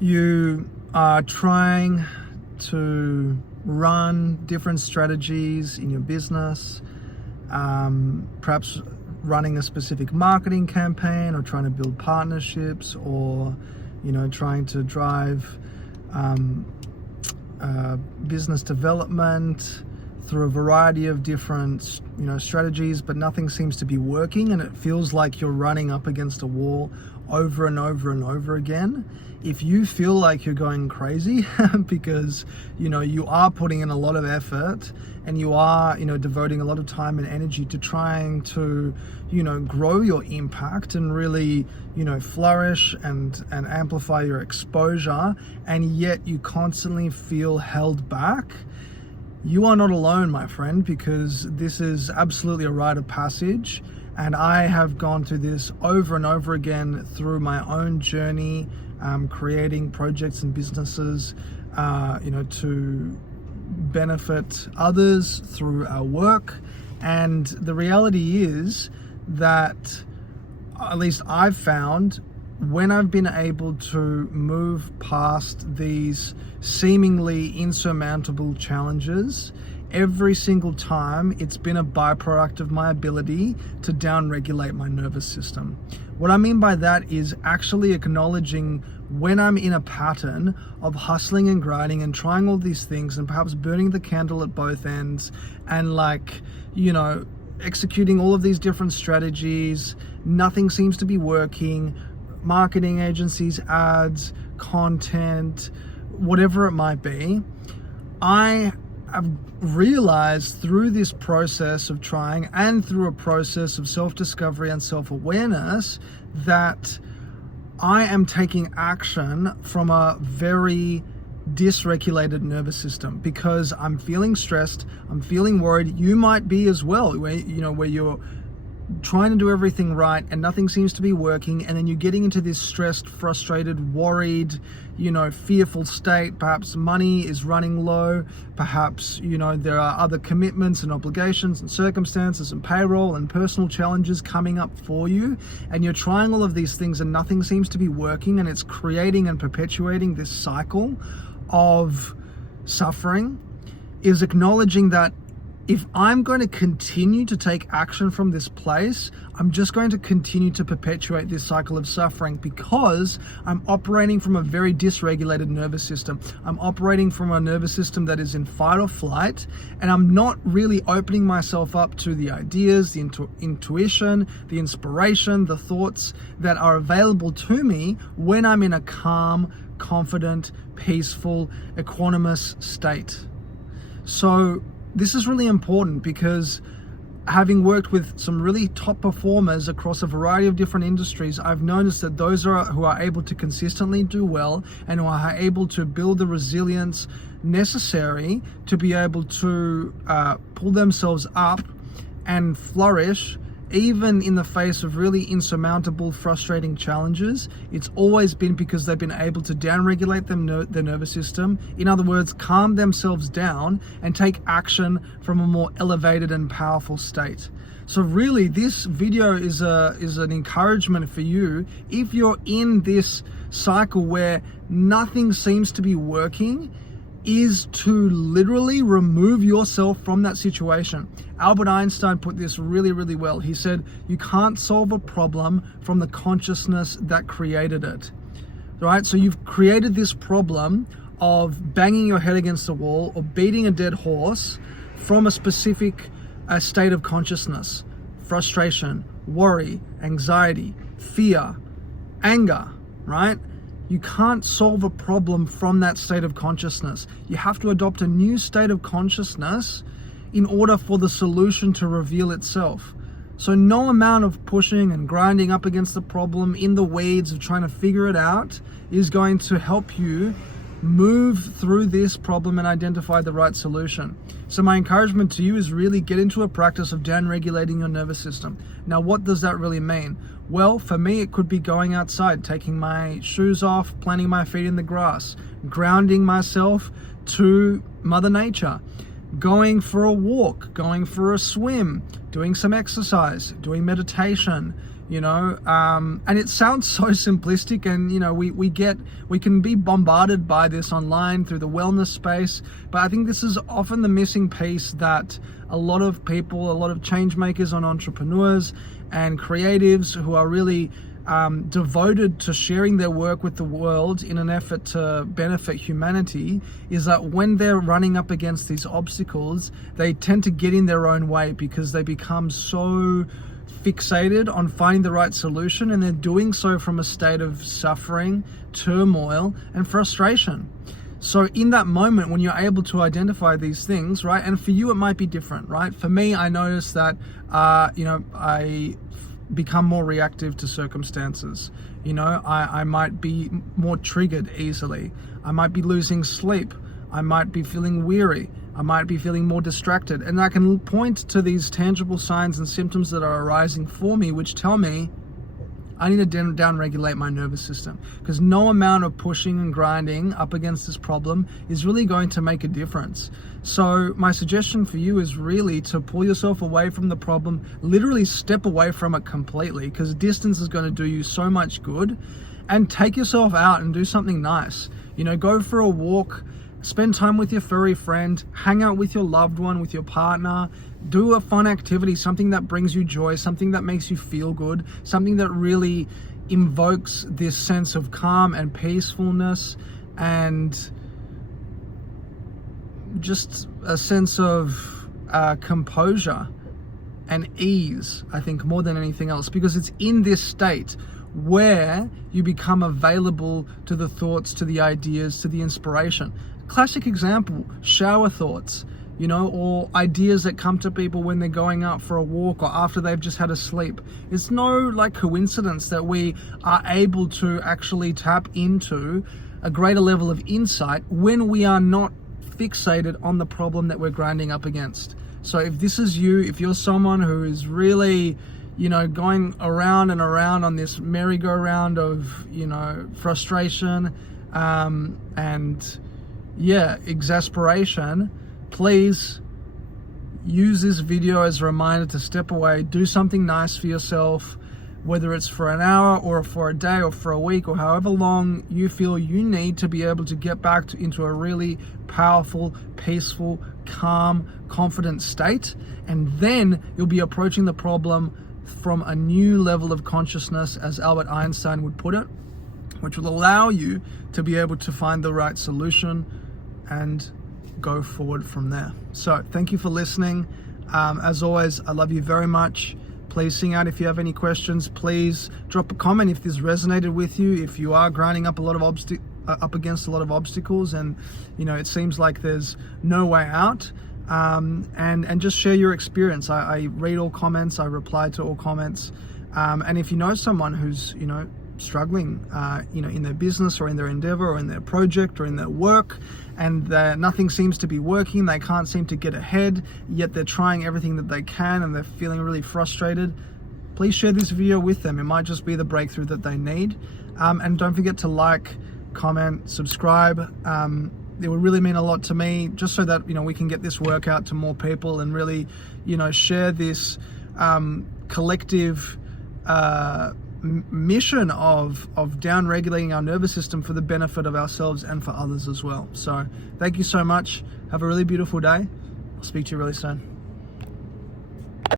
you are trying to run different strategies in your business, perhaps running a specific marketing campaign, or trying to build partnerships, or trying to drive business development through a variety of different strategies, but nothing seems to be working, and it feels like you're running up against a wall over and over and over again. If you feel like you're going crazy because you are putting in a lot of effort and you are devoting a lot of time and energy to trying to grow your impact and really flourish and amplify your exposure, and yet you constantly feel held back, you are not alone, my friend, because this is absolutely a rite of passage. And I have gone through this over and over again through my own journey, creating projects and businesses, to benefit others through our work. And the reality is that, at least I've found, when I've been able to move past these seemingly insurmountable challenges, every single time it's been a byproduct of my ability to downregulate my nervous system. What I mean by that is actually acknowledging when I'm in a pattern of hustling and grinding and trying all these things and perhaps burning the candle at both ends and executing all of these different strategies, nothing seems to be working, marketing agencies, ads, content, whatever it might be. I have realized through this process of trying and through a process of self-discovery and self-awareness that I am taking action from a very dysregulated nervous system, because I'm feeling stressed, I'm feeling worried. You might be as well, where you're trying to do everything right and nothing seems to be working, and then you're getting into this stressed, frustrated, worried, fearful state. Perhaps money is running low, perhaps there are other commitments and obligations and circumstances and payroll and personal challenges coming up for you, and you're trying all of these things and nothing seems to be working, and it's creating and perpetuating this cycle of suffering. Is acknowledging that if I'm going to continue to take action from this place, I'm just going to continue to perpetuate this cycle of suffering, because I'm operating from a very dysregulated nervous system. I'm operating from a nervous system that is in fight or flight, and I'm not really opening myself up to the ideas, the intuition, the inspiration, the thoughts that are available to me when I'm in a calm, confident, peaceful, equanimous state. So this is really important, because having worked with some really top performers across a variety of different industries, I've noticed that those who are able to consistently do well and who are able to build the resilience necessary to be able to pull themselves up and flourish, even in the face of really insurmountable, frustrating challenges, it's always been because they've been able to downregulate their nervous system. In other words, calm themselves down and take action from a more elevated and powerful state. So really, this video is an encouragement for you. If you're in this cycle where nothing seems to be working, is to literally remove yourself from that situation. Albert Einstein put this really, really well. He said, you can't solve a problem from the consciousness that created it. Right? So you've created this problem of banging your head against the wall or beating a dead horse from a specific state of consciousness: frustration, worry, anxiety, fear, anger, right? You can't solve a problem from that state of consciousness. You have to adopt a new state of consciousness in order for the solution to reveal itself. So no amount of pushing and grinding up against the problem in the weeds of trying to figure it out is going to help you move through this problem and identify the right solution. So my encouragement to you is really get into a practice of down-regulating your nervous system. Now, what does that really mean? Well, for me, it could be going outside, taking my shoes off, planting my feet in the grass, grounding myself to Mother Nature, going for a walk, going for a swim, doing some exercise, doing meditation, and it sounds so simplistic, and we can be bombarded by this online through the wellness space, but I think this is often the missing piece that a lot of people, a lot of change makers and entrepreneurs and creatives who are really devoted to sharing their work with the world in an effort to benefit humanity, is that when they're running up against these obstacles, they tend to get in their own way because they become so fixated on finding the right solution, and they're doing so from a state of suffering, turmoil, and frustration. So in that moment, when you're able to identify these things, right, and for you it might be different, right? For me, I noticed that I become more reactive to circumstances. I might be more triggered easily. I might be losing sleep. I might be feeling weary. I might be feeling more distracted. And I can point to these tangible signs and symptoms that are arising for me, which tell me I need to down-regulate my nervous system, because no amount of pushing and grinding up against this problem is really going to make a difference. So my suggestion for you is really to pull yourself away from the problem, literally step away from it completely, because distance is going to do you so much good, and take yourself out and do something nice. Go for a walk, spend time with your furry friend, hang out with your loved one, with your partner, do a fun activity, something that brings you joy, something that makes you feel good, something that really invokes this sense of calm and peacefulness, and just a sense of composure and ease, I think, more than anything else, because it's in this state where you become available to the thoughts, to the ideas, to the inspiration. Classic example, shower thoughts, or ideas that come to people when they're going out for a walk or after they've just had a sleep. It's no coincidence that we are able to actually tap into a greater level of insight when we are not fixated on the problem that we're grinding up against. So if this is you, if you're someone who is really going around and around on this merry-go-round of frustration and exasperation, please use this video as a reminder to step away, do something nice for yourself, whether it's for an hour or for a day or for a week or however long you feel you need to be able to get back into a really powerful, peaceful, calm, confident state. And then you'll be approaching the problem from a new level of consciousness, as Albert Einstein would put it, which will allow you to be able to find the right solution and go forward from there. So thank you for listening. As always, I love you very much. Please sing out if you have any questions. Please drop a comment if this resonated with you, if you are grinding up up against a lot of obstacles and it seems like there's no way out. And just share your experience. I read all comments, I reply to all comments. And if you know someone who's, struggling, in their business or in their endeavor or in their project or in their work, and nothing seems to be working, they can't seem to get ahead, yet they're trying everything that they can and they're feeling really frustrated, please share this video with them. It might just be the breakthrough that they need. And don't forget to like, comment, subscribe. It would really mean a lot to me, just so that we can get this work out to more people and really share this collective mission of down regulating our nervous system for the benefit of ourselves and for others as well. So thank you so much. Have a really beautiful day. I'll speak to you really soon.